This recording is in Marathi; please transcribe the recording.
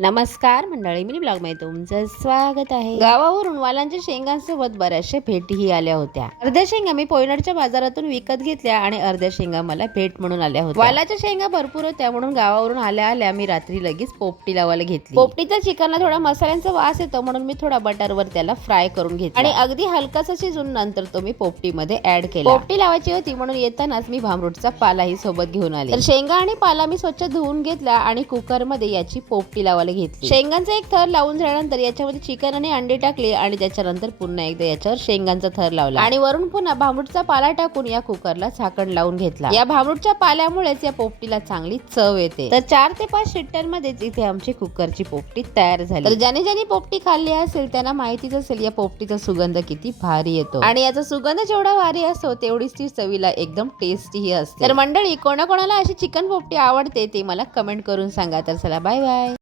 नमस्कार मंडळी, मिनी ब्लॉग मध्ये तुमचं स्वागत आहे. गावावरून वालांच्या शेंगांसोबत बऱ्याचशा भेटीही आल्या होत्या. अर्ध्या शेंगा मी पोयनाडच्या बाजारातून विकत घेतल्या आणि अर्ध्या शेंगा मला भेट म्हणून आल्या होत्या. वालाच्या शेंगा भरपूर होत्या म्हणून गावावरून आल्या मी रात्री लगेच पोपटी लावायला घेतली. पोपटीच्या चिकनला थोडा मसाल्यांचा वास येतो म्हणून मी थोडा बटरवर त्याला फ्राय करून घेतला आणि अगदी हलकासा शिजून नंतर तो मी पोपटीमध्ये ऍड केला. पोपटी लावायची होती म्हणून येतानाच मी भांबरूटचा पालाही सोबत घेऊन आले. तर शेंगा आणि पाला मी स्वच्छ धुवून घेतला आणि कुकर मध्ये याची पोपटी लावायला घेतली. शेंगांचा एक थर लावून झाल्यानंतर याच्यामध्ये चिकन आणि अंडे टाकले आणि त्याच्यानंतर पुन्हा एकदा याच्यावर शेंगांचा थर लावला आणि वरून पुन्हा भांबरूटचा पाला टाकून या कुकरला झाकण लावून घेतला. या भांबरूटच्या पाल्यामुळेच या पोपटीला चांगली चव येते. तर 4 ते 5 शिट्ट्यांमध्ये इथे आमची कुकरची पोपटी तयार झाली. तर ज्याने पोपटी खाल्ली असेल त्यांना माहितीच असेल या पोपटीचा सुगंध किती भारी येतो आणि याचा सुगंध जेवढा भारी असतो तेवढीच ती चवीला एकदम टेस्टी असते. तर मंडळी, कोणाकोणाला अशी चिकन पोपटी आवडते ते मला कमेंट करून सांगा. तर चला, बाय बाय.